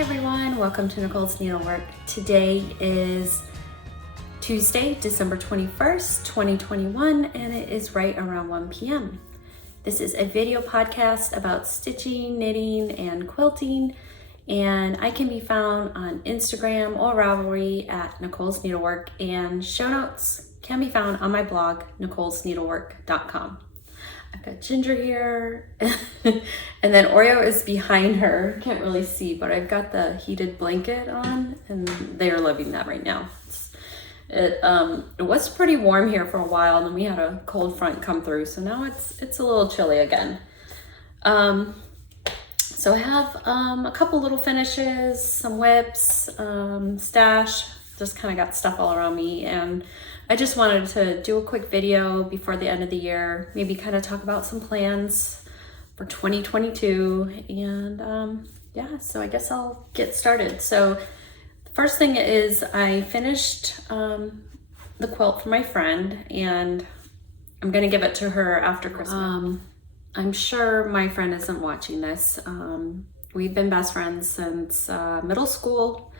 everyone, welcome to Nicole's Needlework. Today is Tuesday, December 21st, 2021, and it is right around 1 p.m. This is a video podcast about stitching, knitting, and quilting, and I can be found on Instagram or Ravelry at Nicole's Needlework, and show notes can be found on my blog, nicolesneedlework.com. I've got Ginger here, and then Oreo is behind her. Can't really see, but I've got the heated blanket on, and they are loving that right now. It was pretty warm here for a while, and then we had a cold front come through, so now it's a little chilly again. So I have a couple little finishes, some whips, stash, just kind of got stuff all around me, and I just wanted to do a quick video before the end of the year, maybe kind of talk about some plans for 2022, and yeah, so I guess I'll get started. So the first thing is I finished the quilt for my friend, and I'm gonna give it to her after Christmas. I'm sure my friend isn't watching this. We've been best friends since middle school.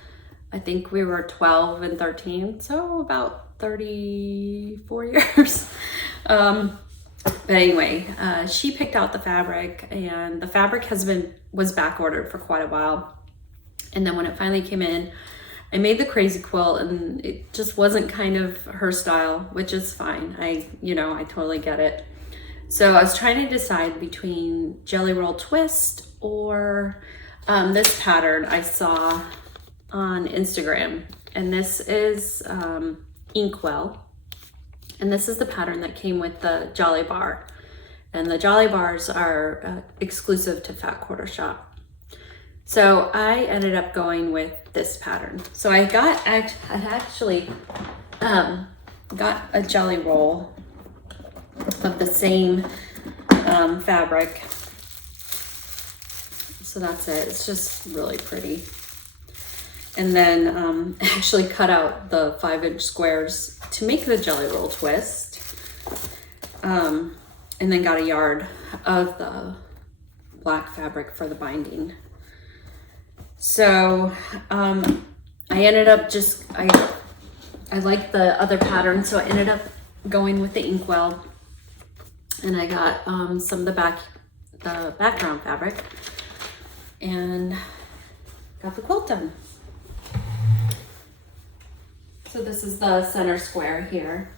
I think we were 12 and 13, so about 34 years. But anyway, she picked out the fabric, and the fabric was back ordered for quite a while. And then when it finally came in, I made the crazy quilt, and it just wasn't kind of her style, which is fine. I totally get it. So I was trying to decide between Jelly Roll Twist or this pattern I saw on Instagram, and this is Inkwell, and this is the pattern that came with the Jolly Bar, and the Jolly Bars are exclusive to Fat Quarter Shop. So I ended up going with this pattern. So I actually got a Jelly Roll of the same fabric. So that's it. It's just really pretty. And then actually cut out the 5-inch squares to make the Jelly Roll Twist. And then got a yard of the black fabric for the binding. So I ended up I liked the other pattern, so I ended up going with the Inkwell. And I got some of the background fabric and got the quilt done. So this is the center square here.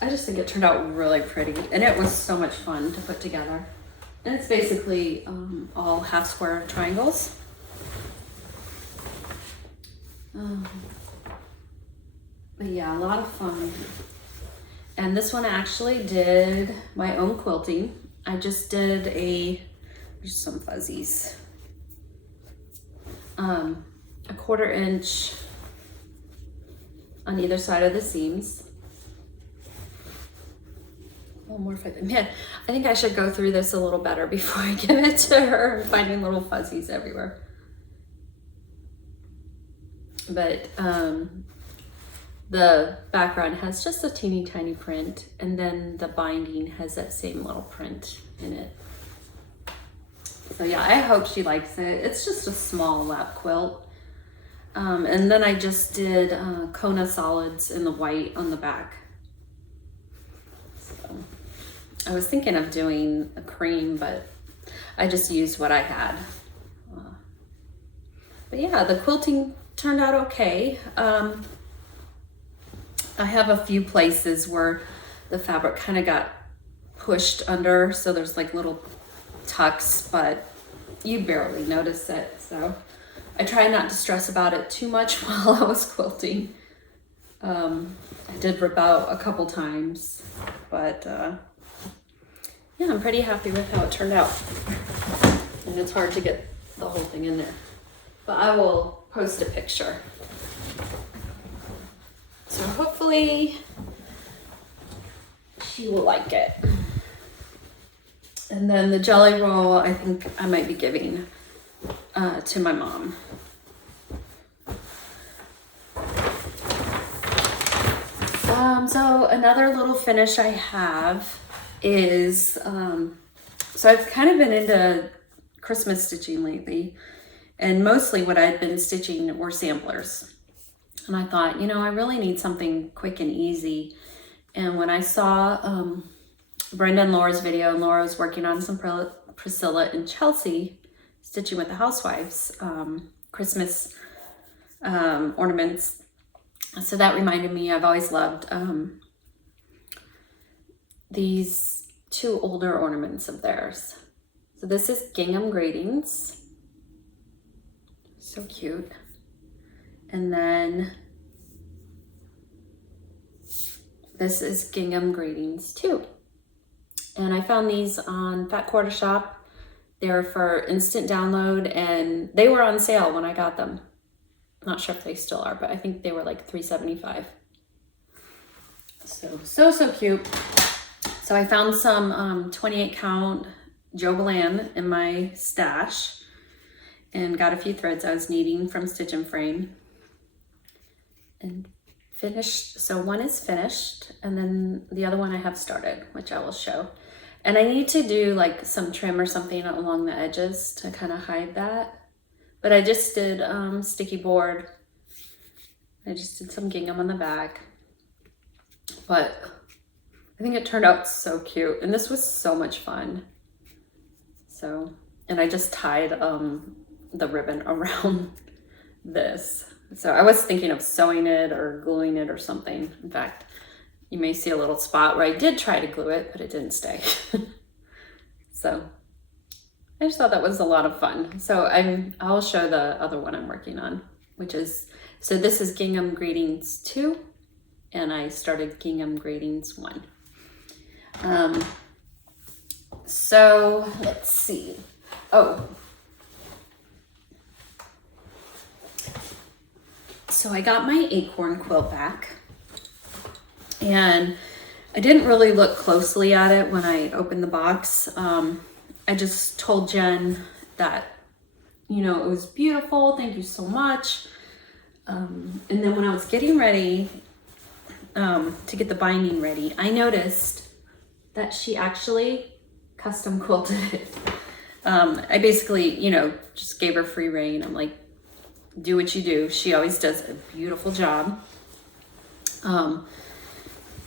I just think it turned out really pretty, and it was so much fun to put together. And it's basically all half square triangles. But yeah, a lot of fun. And this one I actually did my own quilting. I just did there's some fuzzies. A 1/4 inch on either side of the seams. A little more fuzzy. Man, I think I should go through this a little better before I give it to her. I'm finding little fuzzies everywhere. But the background has just a teeny tiny print, and then the binding has that same little print in it. So yeah, I hope she likes it. It's just a small lap quilt. And then I just did Kona solids in the white on the back. So I was thinking of doing a cream, but I just used what I had. But yeah, the quilting turned out okay. I have a few places where the fabric kind of got pushed under, so there's like little tucks, but you barely notice it. So I try not to stress about it too much while I was quilting. I did rip out a couple times, but yeah, I'm pretty happy with how it turned out. And it's hard to get the whole thing in there, but I will post a picture. So hopefully she will like it. And then the Jelly Roll, I think I might be giving to my mom. So another little finish I have is, so I've kind of been into Christmas stitching lately, and mostly what I'd been stitching were samplers. And I thought, you know, I really need something quick and easy. And when I saw Brenda and Laura's video, and Laura was working on some Priscilla and Chelsea stitching with the housewives Christmas ornaments, so that reminded me, I've always loved these two older ornaments of theirs. So this is gingham gratings, so cute. And then this is gingham gratings too. And I found these on Fat Quarter Shop. They're for instant download, and they were on sale when I got them. Not sure if they still are, but I think they were like $3.75. So cute. So I found some 28 count Jobelan in my stash and got a few threads I was needing from Stitch and Frame. And finished, so one is finished, and then the other one I have started, which I will show. And I need to do like some trim or something along the edges to kind of hide that. But I just did sticky board. I just did some gingham on the back. But I think it turned out so cute. And this was so much fun. So, and I just tied the ribbon around this. So I was thinking of sewing it or gluing it or something. In fact, you may see a little spot where I did try to glue it, but it didn't stay. So I just thought that was a lot of fun. So I'll show the other one I'm working on, which is, so this is Gingham Gratings 2, and I started Gingham Gratings 1. So let's see. Oh, so I got my acorn quilt back, and I didn't really look closely at it when I opened the box. I just told Jen that, you know, it was beautiful, thank you so much. And then when I was getting ready to get the binding ready, I noticed that she actually custom quilted it. I basically, you know, just gave her free rein. I'm like, do what you do. She always does a beautiful job. And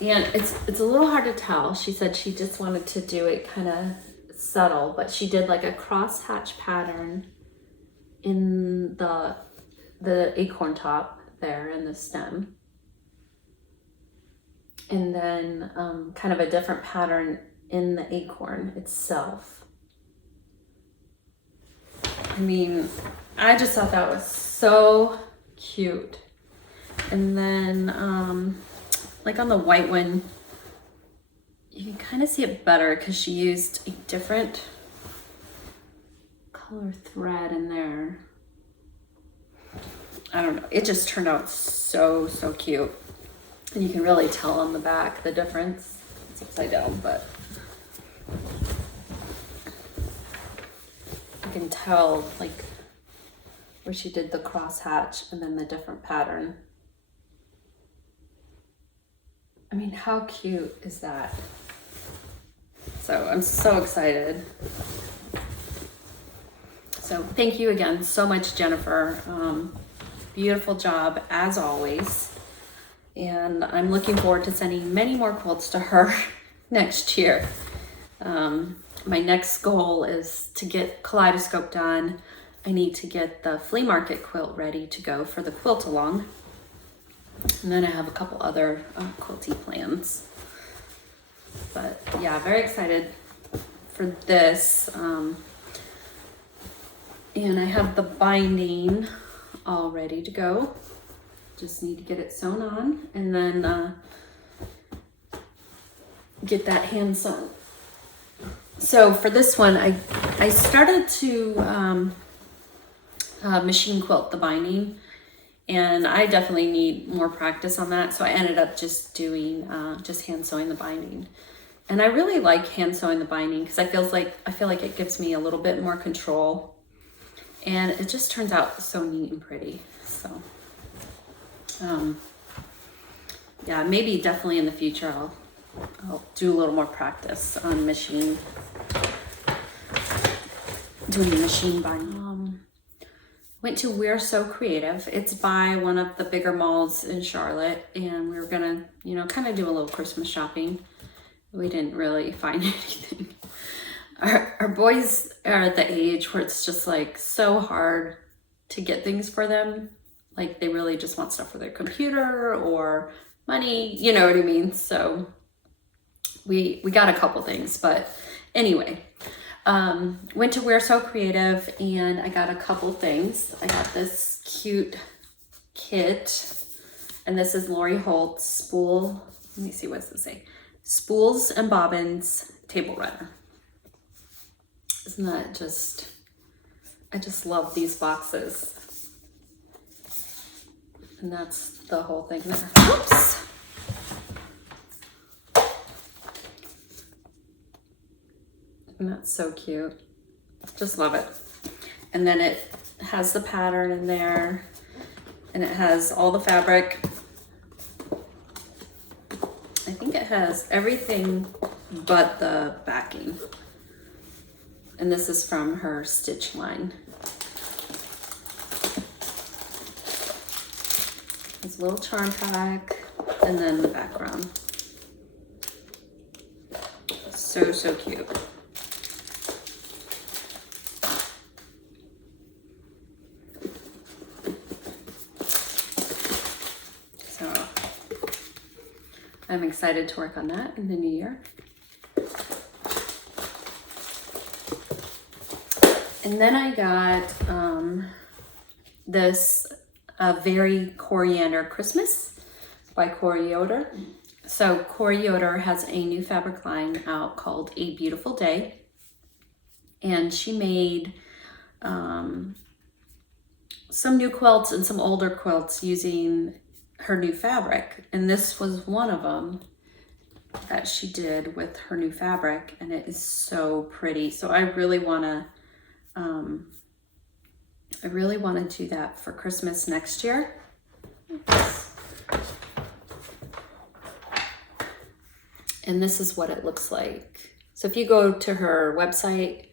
it's a little hard to tell. She said she just wanted to do it kind of subtle, but she did like a cross hatch pattern in the acorn top there in the stem. And then kind of a different pattern in the acorn itself. I mean, I just thought that was so cute. And then like on the white one, you can kind of see it better because she used a different color thread in there. I don't know, it just turned out so cute. And you can really tell on the back the difference. It's upside down, but you can tell like where she did the cross hatch and then the different pattern. I mean, how cute is that? So I'm so excited. So thank you again so much, Jennifer. Beautiful job as always. And I'm looking forward to sending many more quilts to her next year. My next goal is to get Kaleidoscope done. I need to get the flea market quilt ready to go for the quilt along. And then I have a couple other quilty plans. But yeah, very excited for this. And I have the binding all ready to go. Just need to get it sewn on and then get that hand sewn. So for this one, I started to machine quilt the binding, and I definitely need more practice on that. So I ended up just doing just hand sewing the binding. And I really like hand sewing the binding because I feel like it gives me a little bit more control, and it just turns out so neat and pretty. So yeah, maybe definitely in the future I'll do a little more practice on machine. doing machine binding. Went to We're So Creative. It's by one of the bigger malls in Charlotte, and we were gonna, you know, kind of do a little Christmas shopping. We didn't really find anything. Our boys are at the age where it's just like so hard to get things for them. Like they really just want stuff for their computer or money, you know what I mean? So we got a couple things, but anyway. Went to We're So Creative and I got a couple things. I got this cute kit, and this is Lori Holt's spool. Let me see, what's this say? Spools and Bobbins Table Runner. Isn't that just, I just love these boxes. And that's the whole thing there. Oops. And that's so cute. Just love it. And then it has the pattern in there, and it has all the fabric. I think it has everything but the backing. And this is from her stitch line. It's a little charm pack, and then the background. So, so cute. I'm excited to work on that in the new year. And then I got this Very Coriander Christmas by Coriander. So Coriander has a new fabric line out called A Beautiful Day. And she made some new quilts and some older quilts using her new fabric, and this was one of them that she did with her new fabric, and it is so pretty. So I really want to do that for Christmas next year. And this is what it looks like. So if you go to her website,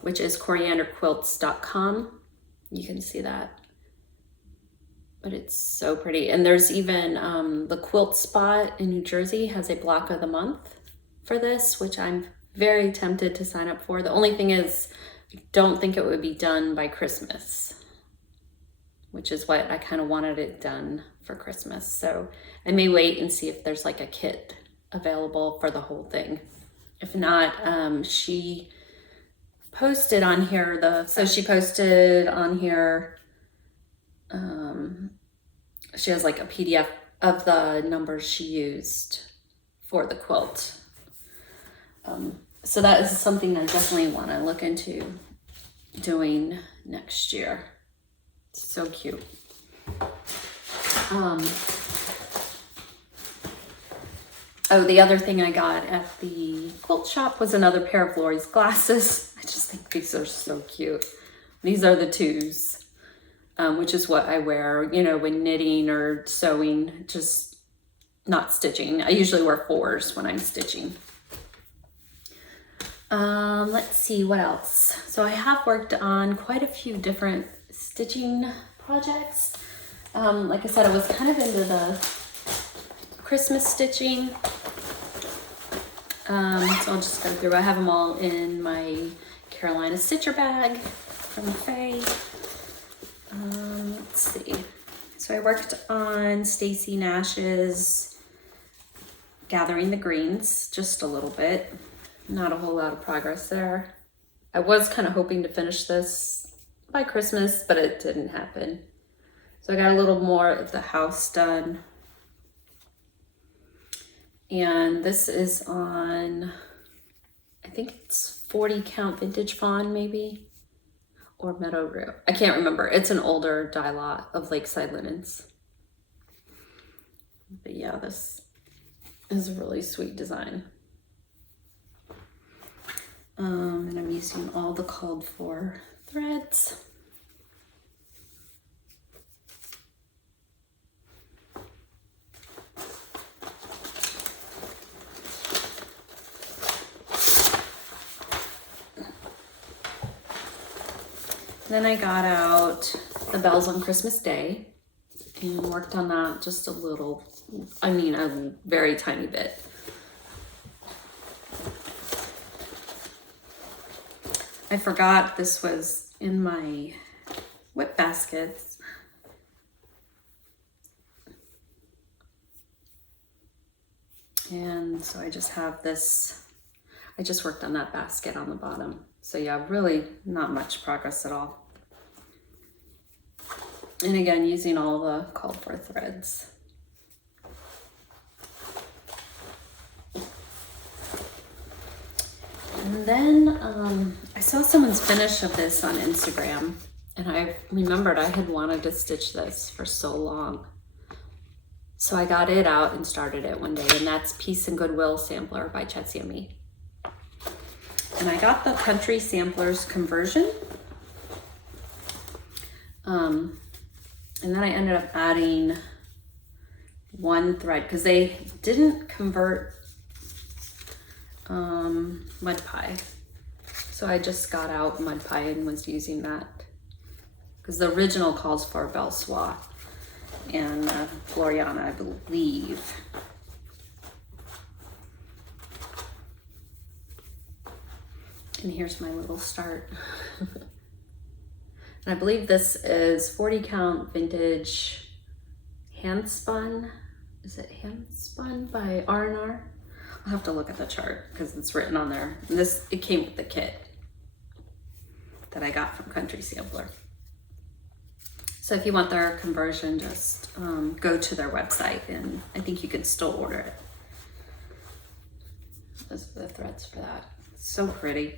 which is corianderquilts.com, you can see that. But it's so pretty. And there's even the Quilt Spot in New Jersey has a block of the month for this, which I'm very tempted to sign up for. The only thing is, I don't think it would be done by Christmas, which is what I kind of wanted it done for Christmas. So I may wait and see if there's like a kit available for the whole thing. If not, she posted on here she posted on here, she has like a PDF of the numbers she used for the quilt. So that is something I definitely want to look into doing next year. It's so cute. Oh, the other thing I got at the quilt shop was another pair of Lori's glasses. I just think these are so cute. These are the twos, which is what I wear, you know, when knitting or sewing, just not stitching. I usually wear fours when I'm stitching. Let's see what else. So I have worked on quite a few different stitching projects. Like I said, I was kind of into the Christmas stitching. So I'll just go through. I have them all in my Carolina Stitcher bag from Faye. Let's see. So I worked on Stacy Nash's Gathering the Greens just a little bit. Not a whole lot of progress there. I was kind of hoping to finish this by Christmas, but it didn't happen. So I got a little more of the house done. And this is on, I think it's 40 count vintage fawn maybe, or meadow rue. I can't remember. It's an older dye lot of Lakeside Linens. But yeah, this is a really sweet design. And I'm using all the called for threads. Then I got out the bells on Christmas Day and worked on that just a little, I mean, a very tiny bit. I forgot this was in my whip baskets. And so I just have this, I just worked on that basket on the bottom. So yeah, really not much progress at all. And again, using all the called for threads. And then I saw someone's finish of this on Instagram, and I remembered I had wanted to stitch this for so long. So I got it out and started it one day, and that's Peace and Goodwill Sampler by Chetsiami. And I got the Country Samplers conversion. And then I ended up adding one thread because they didn't convert mud pie. So I just got out mud pie and was using that because the original calls for Belle Soie and Floriana, I believe. And here's my little start. And I believe this is 40 count vintage hand spun. Is it hand spun by R&R? I'll have to look at the chart because it's written on there. And it came with the kit that I got from Country Sampler. So if you want their conversion, just go to their website, and I think you can still order it. Those are the threads for that. So pretty.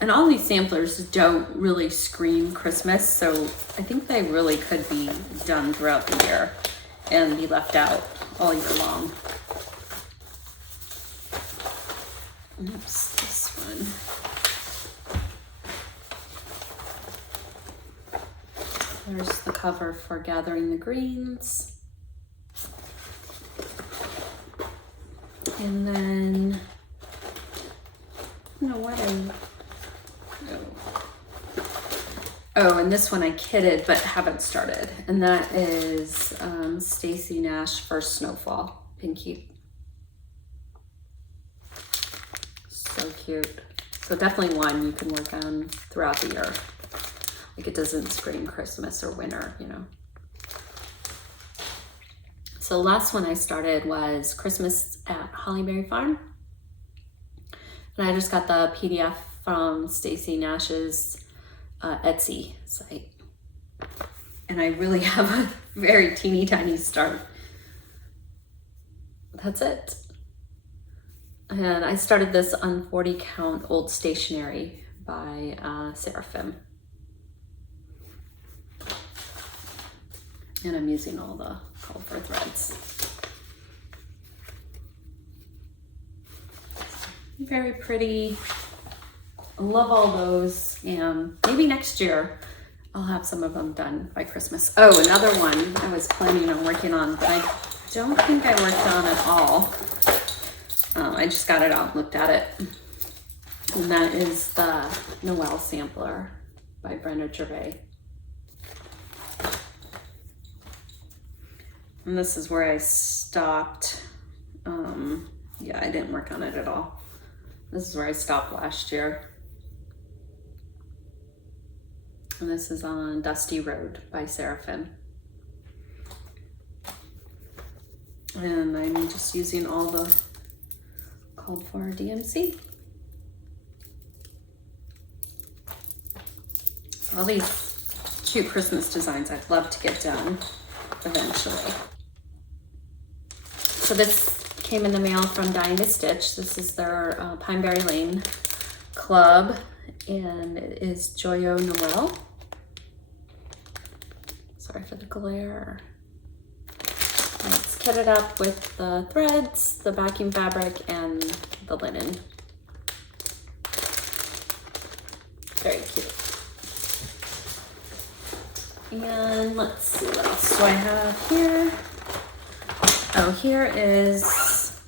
And all these samplers don't really scream Christmas, so I think they really could be done throughout the year and be left out all year long. Oops, this one. There's the cover for Gathering the Greens. And then, I don't know what oh, and this one I kitted but haven't started. And that is Stacy Nash First Snowfall, Pinky. So cute. So definitely one you can work on throughout the year. Like it doesn't scream Christmas or winter, you know. So the last one I started was Christmas at Hollyberry Farm. And I just got the PDF from Stacy Nash's Etsy site. And I really have a very teeny tiny start. That's it. And I started this on 40 count old stationery by Seraphim. And I'm using all the called for threads. Very pretty. I love all those, and maybe next year I'll have some of them done by Christmas. Oh, another one I was planning on working on, but I don't think I worked on at all. I just got it out and looked at it. And that is the Noel Sampler by Brenda Gervais. And this is where I stopped. Yeah, I didn't work on it at all. This is where I stopped last year. And this is on Dusty Road by Seraphim. And I'm just using all the called for DMC. All these cute Christmas designs I'd love to get done eventually. So this came in the mail from Dying to Stitch. This is their Pineberry Lane club, and it is Joyo Noel. Sorry for the glare. And it's kitted up with the threads, the backing fabric, and the linen. Very cute. And let's see, what else do I have here? Oh, here is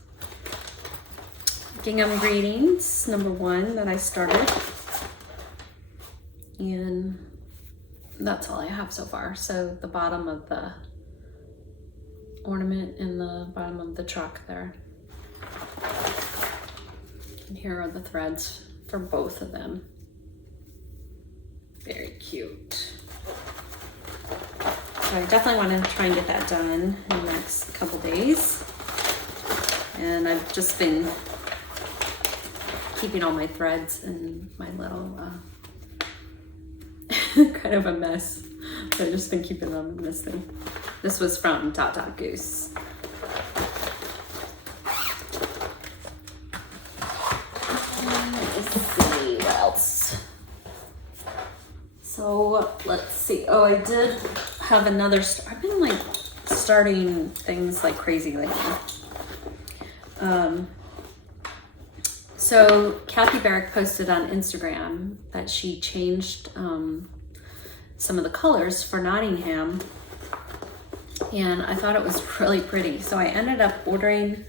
Gingham Greetings, #1 that I started. And that's all I have so far. So the bottom of the ornament and the bottom of the truck there. And here are the threads for both of them. Very cute. So I definitely want to try and get that done in the next couple days. And I've just been keeping all my threads in my little, kind of a mess. So I've just been keeping them in this thing. This was from Goose. Let's see what else. So let's see. Oh, I did have another. I've been like starting things like crazy lately. So Kathy Barrick posted on Instagram that she changed some of the colors for Nottingham, and I thought it was really pretty. So I ended up ordering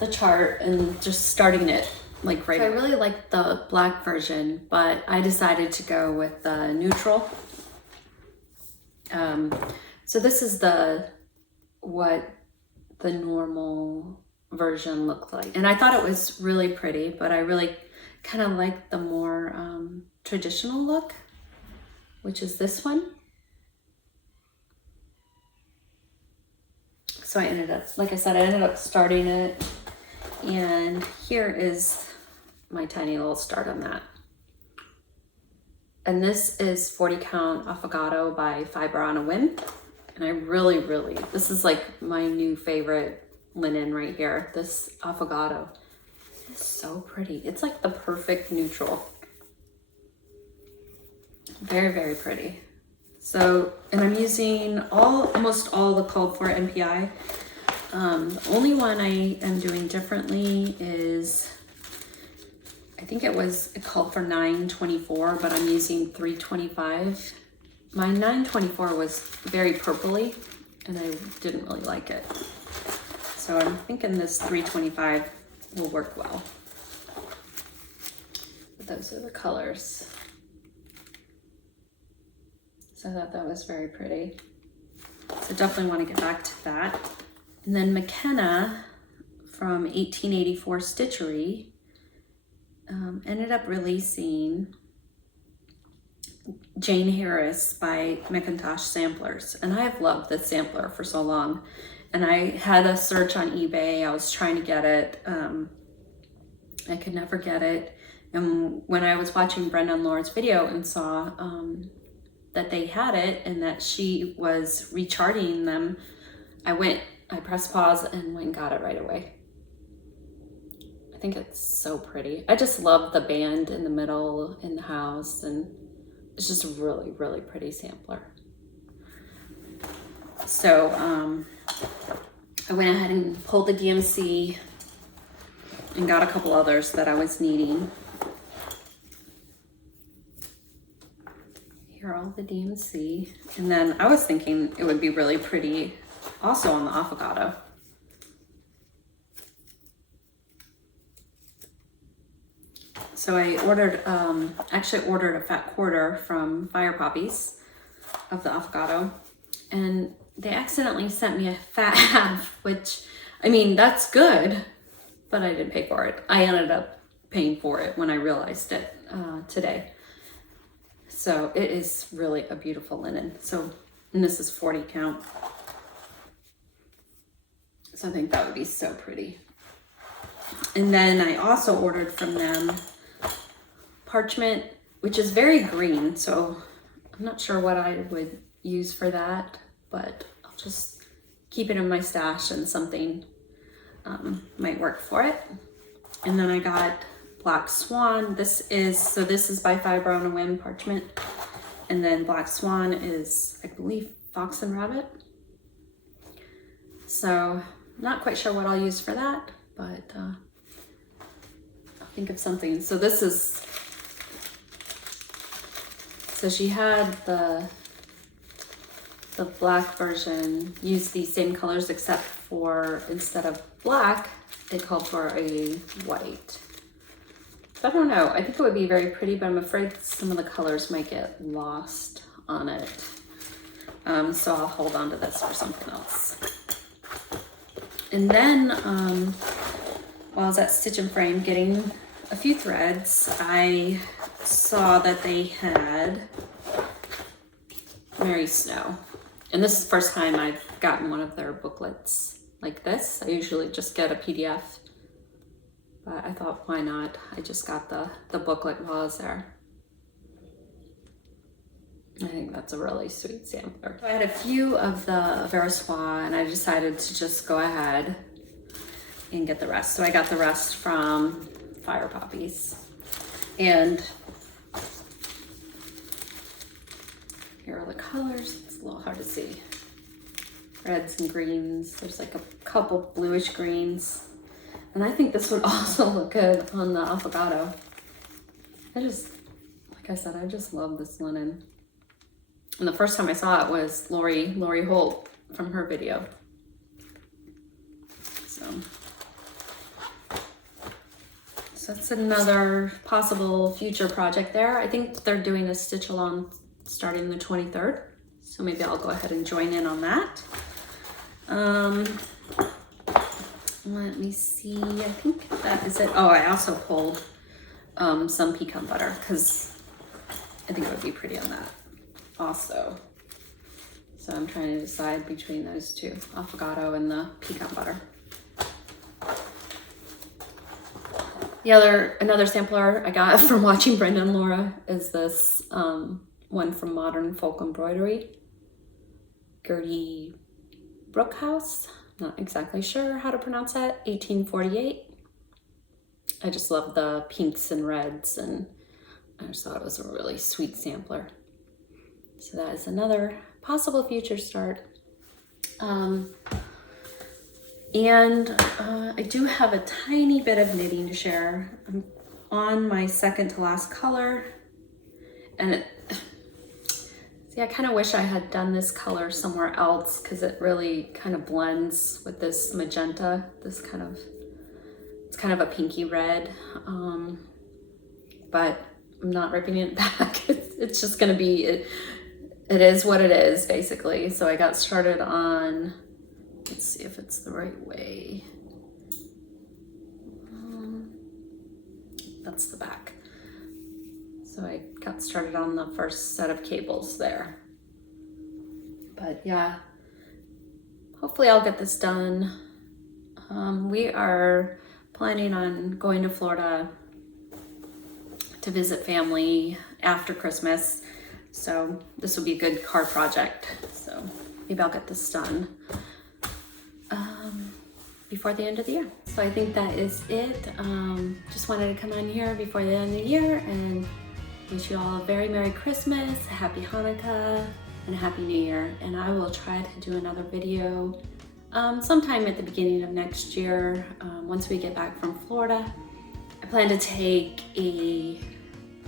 the chart and just starting it like right. So I really liked the black version, but I decided to go with the neutral. So this is what the normal version looked like, and I thought it was really pretty, but I really kind of like the more traditional look, which is this one. So I ended up, like I said, I ended up starting it, and here is my tiny little start on that. And this is 40 count affogato by Fiber on a Whim, and I really, this is like my new favorite linen right here. This affogato is so pretty. It's like the perfect neutral. Very pretty. So, and I'm using almost all the called for MPI. The only one I am doing differently is, I think it called for 924, but I'm using 325. My 924 was very purpley, and I didn't really like it. So I'm thinking this 325 will work well. But those are the colors. So I thought that was very pretty. So definitely want to get back to that. And then McKenna from 1884 Stitchery ended up releasing Jane Harris by Macintosh Samplers. And I have loved this sampler for so long. And I had a search on eBay. I was trying to get it. I could never get it. And when I was watching Brenda and Laura's video and saw that they had it and that she was recharting them, I pressed pause and went and got it right away. I think it's so pretty. I just love the band in the middle in the house, and it's just a really pretty sampler. So I went ahead and pulled the DMC and got a couple others that I was needing. Here are all the DMC. And then I was thinking it would be really pretty also on the affogato. So I ordered, actually ordered a fat quarter from Fire Poppies of the affogato, and they accidentally sent me a fat half, which, I mean, that's good, but I didn't pay for it. I ended up paying for it when I realized it today. So it is really a beautiful linen. So, and this is 40 count. So I think that would be so pretty. And then I also ordered from them Parchment, which is very green. So I'm not sure what I would use for that, but I'll just keep it in my stash and something might work for it. And then I got Black Swan. This is by Fiber on a Whim Parchment. And then Black Swan is, I believe, Fox and Rabbit. So not quite sure what I'll use for that, but I'll think of something. So this is, so she had the black version used these same colors, except for instead of black, it called for a white. I don't know. I think it would be very pretty, but I'm afraid some of the colors might get lost on it. So I'll hold on to this for something else. And then while I was at Stitch and Frame getting a few threads, I saw that they had Mary Snow. And this is the first time I've gotten one of their booklets like this. I usually just get a PDF, but I thought, why not? I just got the booklet while I was there. I think that's a really sweet sampler. I had a few of the Versoix and I decided to just go ahead and get the rest. So I got the rest from Fire Poppies. And here are the colors. It's a little hard to see. Reds and greens. There's like a couple bluish greens. And I think this would also look good on the Affogato. Like I said, I just love this linen. And the first time I saw it was Lori Holt from her video. So that's another possible future project there. I think they're doing a stitch along starting the 23rd. So maybe I'll go ahead and join in on that. Let me see, I think that is it. Oh, I also pulled some pecan butter because I think it would be pretty on that also. So I'm trying to decide between those two, Affogato and the pecan butter. Another sampler I got from watching Brenda and Laura is this one from Modern Folk Embroidery, Gertie Brookhouse. Not exactly sure how to pronounce that. 1848. I just love the pinks and reds, and I just thought it was a really sweet sampler. So that is another possible future start. I do have a tiny bit of knitting to share. I'm on my second to last color, and see, I kind of wish I had done this color somewhere else because it really kind of blends with this magenta. It's kind of a pinky red, but I'm not ripping it back. It's just gonna be, it is what it is, basically. So I got started on, let's see if it's the right way. That's the back. So I got started on the first set of cables there. But yeah, hopefully I'll get this done. We are planning on going to Florida to visit family after Christmas. So this will be a good card project. So maybe I'll get this done before the end of the year. So I think that is it. Just wanted to come on here before the end of the year and wish you all a very Merry Christmas, a Happy Hanukkah, and a Happy New Year. And I will try to do another video sometime at the beginning of next year, once we get back from Florida. I plan to take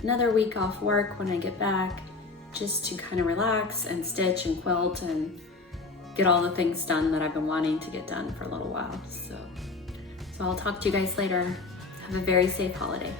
another week off work when I get back, just to kind of relax and stitch and quilt and get all the things done that I've been wanting to get done for a little while. So I'll talk to you guys later. Have a very safe holiday.